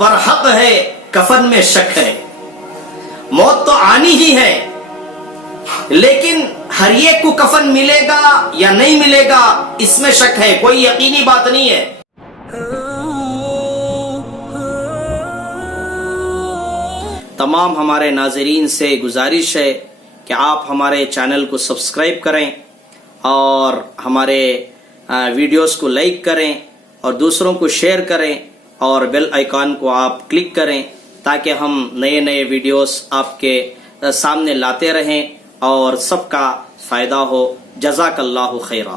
برحق ہے کفن میں شک ہے. موت تو آنی ہی ہے، لیکن ہر ایک کو کفن ملے گا یا نہیں ملے گا اس میں شک ہے، کوئی یقینی بات نہیں ہے. تمام ہمارے ناظرین سے گزارش ہے کہ آپ ہمارے چینل کو سبسکرائب کریں اور ہمارے ویڈیوز کو لائک کریں اور دوسروں کو شیئر کریں اور بیل آئیکن کو آپ کلک کریں تاکہ ہم نئے نئے ویڈیوز آپ کے سامنے لاتے رہیں اور سب کا فائدہ ہو. جزاک اللہ خیرا.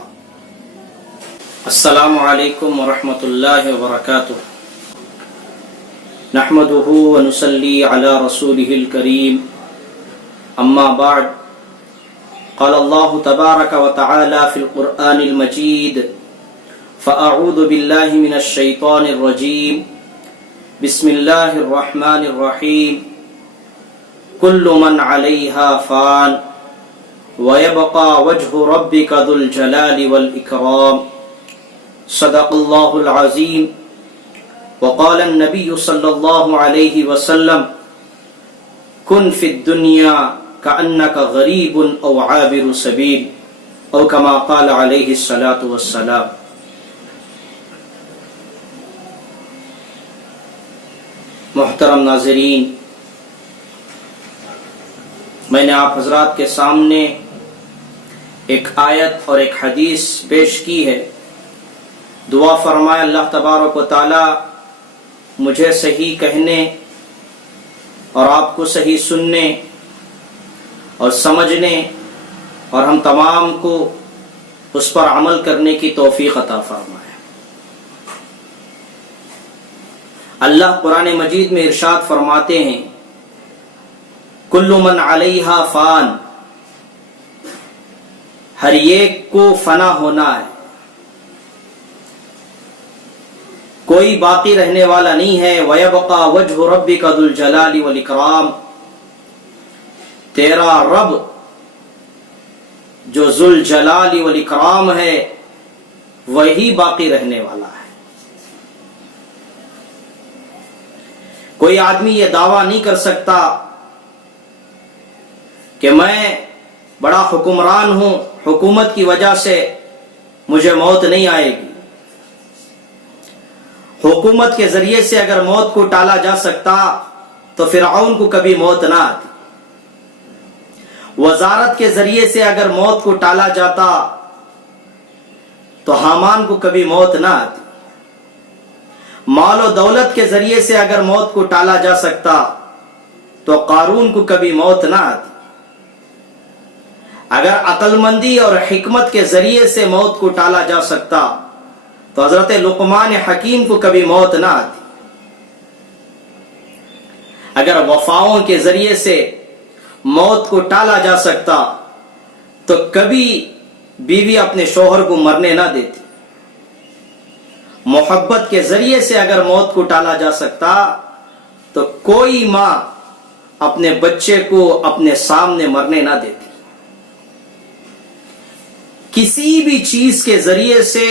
السلام علیکم ورحمۃ اللہ وبرکاتہ. نحمده ونصلي على رسوله الكريم. اما بعد، قال الله تبارك وتعالى في القرآن المجيد: فأعوذ بالله من الشيطان الرجيم. بسم الله الرحمن الرحيم. كل من عليها فان ويبقى وجه ربك ذو الجلال والإكرام. صدق الله العظيم. وقال النبي صلى الله عليه وسلم: كن في الدنيا كأنك غريب أو عابر سبيل، أو كما قال عليه الصلاة والسلام. محترم ناظرین، میں نے آپ حضرات کے سامنے ایک آیت اور ایک حدیث پیش کی ہے. دعا فرمائے اللہ تبارک و تعالی مجھے صحیح کہنے اور آپ کو صحیح سننے اور سمجھنے اور ہم تمام کو اس پر عمل کرنے کی توفیق عطا فرمائے. اللہ قرآن مجید میں ارشاد فرماتے ہیں: کل من علیہا فان، ہر ایک کو فنا ہونا ہے، کوئی باقی رہنے والا نہیں ہے. وَيَبْقَى وَجْهُ رَبِّكَ ذُو الْجَلَالِ وَالْإِكْرَامِ، تیرا رب جو ذو الجلال والاکرام ہے وہی باقی رہنے والا ہے. کوئی آدمی یہ دعویٰ نہیں کر سکتا کہ میں بڑا حکمران ہوں، حکومت کی وجہ سے مجھے موت نہیں آئے گی. حکومت کے ذریعے سے اگر موت کو ٹالا جا سکتا تو فرعون کو کبھی موت نہ آتی. وزارت کے ذریعے سے اگر موت کو ٹالا جاتا تو حامان کو کبھی موت نہ آتی. مال و دولت کے ذریعے سے اگر موت کو ٹالا جا سکتا تو قارون کو کبھی موت نہ آتی. اگر عقل مندی اور حکمت کے ذریعے سے موت کو ٹالا جا سکتا تو حضرت لقمان حکیم کو کبھی موت نہ آتی. اگر وفاؤں کے ذریعے سے موت کو ٹالا جا سکتا تو کبھی بیوی اپنے شوہر کو مرنے نہ دیتی. محبت کے ذریعے سے اگر موت کو ٹالا جا سکتا تو کوئی ماں اپنے بچے کو اپنے سامنے مرنے نہ دیتی. کسی بھی چیز کے ذریعے سے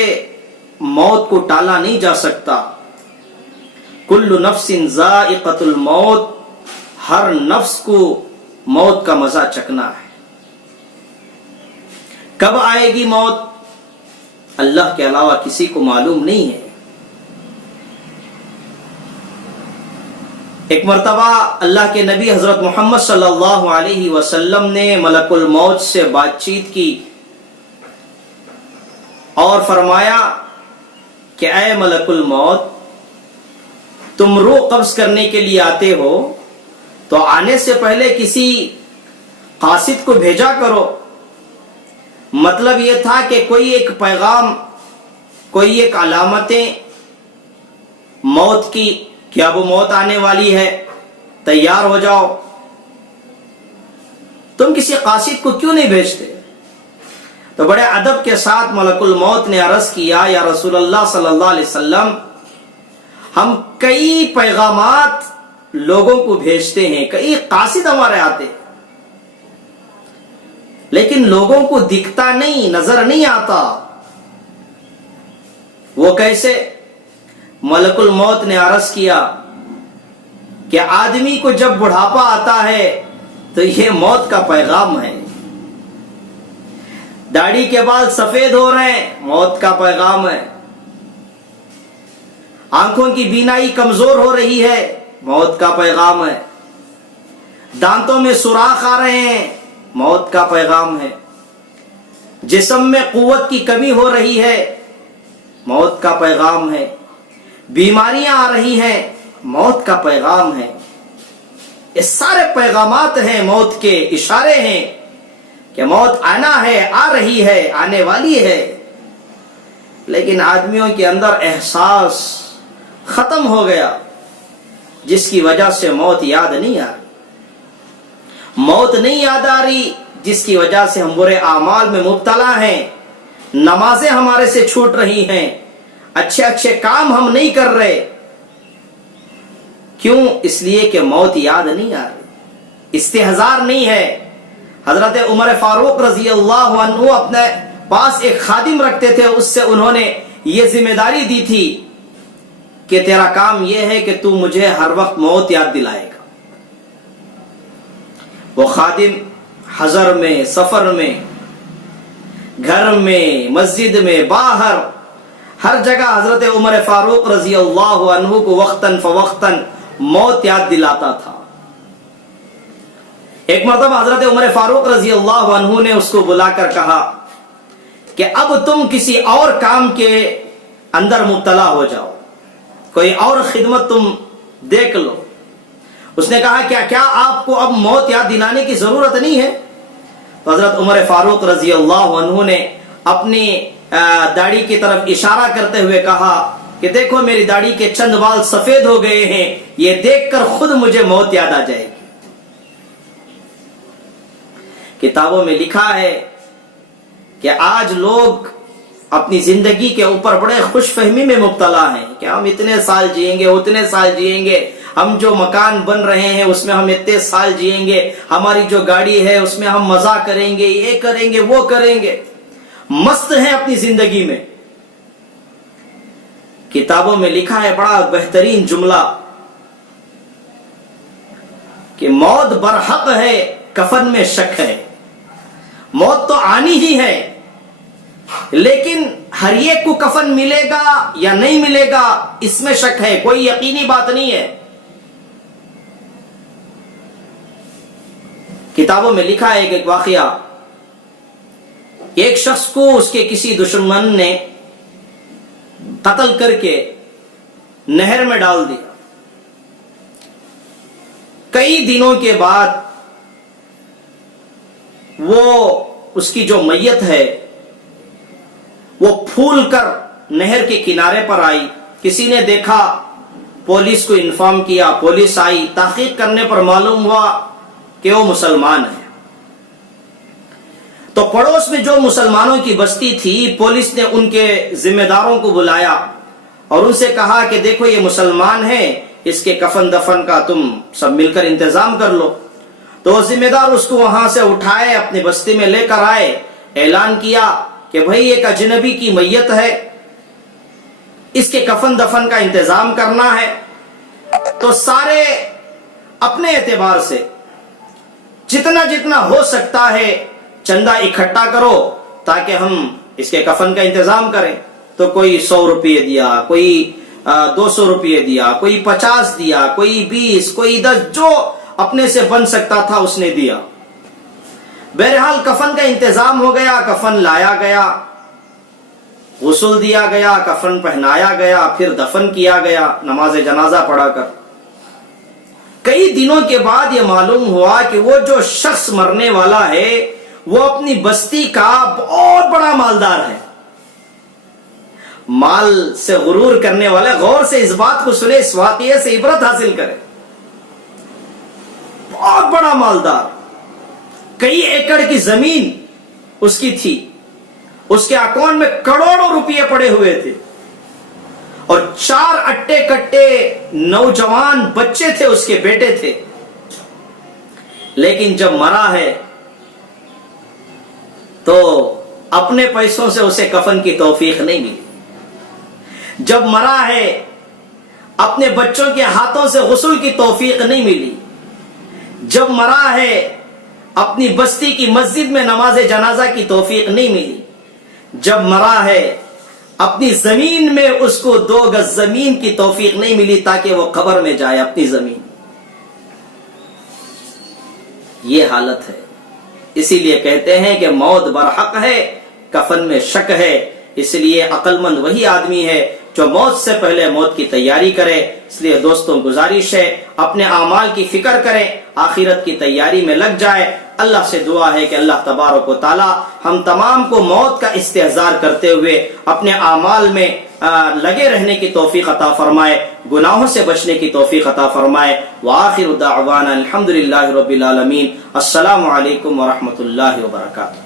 موت کو ٹالا نہیں جا سکتا. کل نفس ذائقۃ الموت، ہر نفس کو موت کا مزہ چکھنا ہے. کب آئے گی موت اللہ کے علاوہ کسی کو معلوم نہیں ہے. ایک مرتبہ اللہ کے نبی حضرت محمد صلی اللہ علیہ وسلم نے ملک الموت سے بات چیت کی اور فرمایا کہ اے ملک الموت، تم روح قبض کرنے کے لیے آتے ہو تو آنے سے پہلے کسی قاصد کو بھیجا کرو. مطلب یہ تھا کہ کوئی ایک پیغام، کوئی ایک علامتیں موت کی کہ اب موت آنے والی ہے، تیار ہو جاؤ. تم کسی قاصد کو کیوں نہیں بھیجتے؟ تو بڑے ادب کے ساتھ ملک الموت نے عرض کیا: یا رسول اللہ صلی اللہ علیہ وسلم، ہم کئی پیغامات لوگوں کو بھیجتے ہیں، کئی قاصد ہمارے آتے ہیں، لیکن لوگوں کو دکھتا نہیں، نظر نہیں آتا. وہ کیسے؟ ملک الموت نے عرض کیا کہ آدمی کو جب بڑھاپا آتا ہے تو یہ موت کا پیغام ہے. داڑھی کے بال سفید ہو رہے ہیں، موت کا پیغام ہے. آنکھوں کی بینائی کمزور ہو رہی ہے، موت کا پیغام ہے. دانتوں میں سوراخ آ رہے ہیں، موت کا پیغام ہے. جسم میں قوت کی کمی ہو رہی ہے، موت کا پیغام ہے. بیماریاں آ رہی ہیں، موت کا پیغام ہے. یہ سارے پیغامات ہیں، موت کے اشارے ہیں کہ موت آنا ہے، آ رہی ہے، آنے والی ہے. لیکن آدمیوں کے اندر احساس ختم ہو گیا، جس کی وجہ سے موت یاد نہیں آ رہی. موت نہیں یاد آ رہی، جس کی وجہ سے ہم برے اعمال میں مبتلا ہیں. نمازیں ہمارے سے چھوٹ رہی ہیں، اچھے اچھے کام ہم نہیں کر رہے. کیوں؟ اس لیے کہ موت یاد نہیں آ رہی، استحضار نہیں ہے. حضرت عمر فاروق رضی اللہ عنہ اپنے پاس ایک خادم رکھتے تھے، اس سے انہوں نے یہ ذمہ داری دی تھی کہ تیرا کام یہ ہے کہ تو مجھے ہر وقت موت یاد دلائے گا. وہ خادم حضر میں، سفر میں، گھر میں، مسجد میں، باہر، ہر جگہ حضرت عمر فاروق رضی اللہ عنہ کو وقتاً فوقتاً موت یاد دلاتا تھا. ایک مرتبہ حضرت عمر فاروق رضی اللہ عنہ نے اس کو بلا کر کہا کہ اب تم کسی اور کام کے اندر مبتلا ہو جاؤ، کوئی اور خدمت تم دیکھ لو. اس نے کہا کیا آپ کو اب موت یاد دلانے کی ضرورت نہیں ہے؟ تو حضرت عمر فاروق رضی اللہ عنہ نے اپنی داڑھی کی طرف اشارہ کرتے ہوئے کہا کہ دیکھو میری داڑھی کے چند بال سفید ہو گئے ہیں، یہ دیکھ کر خود مجھے موت یاد آ جائے گی. کتابوں میں لکھا ہے کہ آج لوگ اپنی زندگی کے اوپر بڑے خوش فہمی میں مبتلا ہیں کہ ہم اتنے سال جئیں گے، اتنے سال جئیں گے، ہم جو مکان بن رہے ہیں اس میں ہم اتنے سال جئیں گے، ہماری جو گاڑی ہے اس میں ہم مزہ کریں گے، یہ کریں گے، وہ کریں گے. مست ہیں اپنی زندگی میں. کتابوں میں لکھا ہے بڑا بہترین جملہ کہ موت برحق ہے، کفن میں شک ہے. موت تو آنی ہی ہے، لیکن ہر ایک کو کفن ملے گا یا نہیں ملے گا اس میں شک ہے، کوئی یقینی بات نہیں ہے. کتابوں میں لکھا ہے ایک واقعہ، ایک شخص کو اس کے کسی دشمن نے قتل کر کے نہر میں ڈال دیا. کئی دنوں کے بعد وہ اس کی جو میت ہے وہ پھول کر نہر کے کنارے پر آئی. کسی نے دیکھا، پولیس کو انفارم کیا، پولیس آئی، تحقیق کرنے پر معلوم ہوا کہ وہ مسلمان ہے. تو پڑوس میں جو مسلمانوں کی بستی تھی، پولیس نے ان کے ذمہ داروں کو بلایا اور ان سے کہا کہ دیکھو یہ مسلمان ہے، اس کے کفن دفن کا تم سب مل کر انتظام کر لو. تو ذمہ دار اس کو وہاں سے اٹھائے، اپنی بستی میں لے کر آئے، اعلان کیا کہ بھئی ایک اجنبی کی میت ہے، اس کے کفن دفن کا انتظام کرنا ہے. تو سارے اپنے اعتبار سے جتنا جتنا ہو سکتا ہے چندہ اکٹھا کرو تاکہ ہم اس کے کفن کا انتظام کریں. تو کوئی 100 روپے دیا، کوئی 200 روپے دیا، کوئی 50 دیا، کوئی 20، کوئی 10، جو اپنے سے بن سکتا تھا اس نے دیا. بہرحال کفن کا انتظام ہو گیا، کفن لایا گیا، غسل دیا گیا، کفن پہنایا گیا، پھر دفن کیا گیا نماز جنازہ پڑھا کر. کئی دنوں کے بعد یہ معلوم ہوا کہ وہ جو شخص مرنے والا ہے وہ اپنی بستی کا بہت بڑا مالدار ہے. مال سے غرور کرنے والے غور سے اس بات کو سنے، اس واقعے سے عبرت حاصل کرے. بہت بڑا مالدار، کئی ایکڑ کی زمین اس کی تھی، اس کے اکاؤنٹ میں کروڑوں روپے پڑے ہوئے تھے، اور 4 اٹے کٹے نوجوان بچے تھے، اس کے بیٹے تھے. لیکن جب مرا ہے تو اپنے پیسوں سے اسے کفن کی توفیق نہیں ملی. جب مرا ہے اپنے بچوں کے ہاتھوں سے غسل کی توفیق نہیں ملی، جب مرا ہے اپنی بستی کی مسجد میں نماز جنازہ کی توفیق نہیں ملی، جب مرا ہے اپنی زمین میں اس کو 2 گز زمین کی توفیق نہیں ملی تاکہ وہ قبر میں جائے اپنی زمین. یہ حالت ہے. اسی لیے کہتے ہیں کہ موت برحق ہے، کفن میں شک ہے. اس لیے عقل مند وہی آدمی ہے جو موت سے پہلے موت کی تیاری کرے. اس لیے دوستوں گزارش ہے اپنے اعمال کی فکر کریں، آخرت کی تیاری میں لگ جائے. اللہ سے دعا ہے کہ اللہ تبارک و تعالی ہم تمام کو موت کا استحضار کرتے ہوئے اپنے اعمال میں لگے رہنے کی توفیق عطا فرمائے، گناہوں سے بچنے کی توفیق عطا فرمائے. وآخر دعوانا الحمدللہ رب العالمین. السلام علیکم ورحمۃ اللہ وبرکاتہ.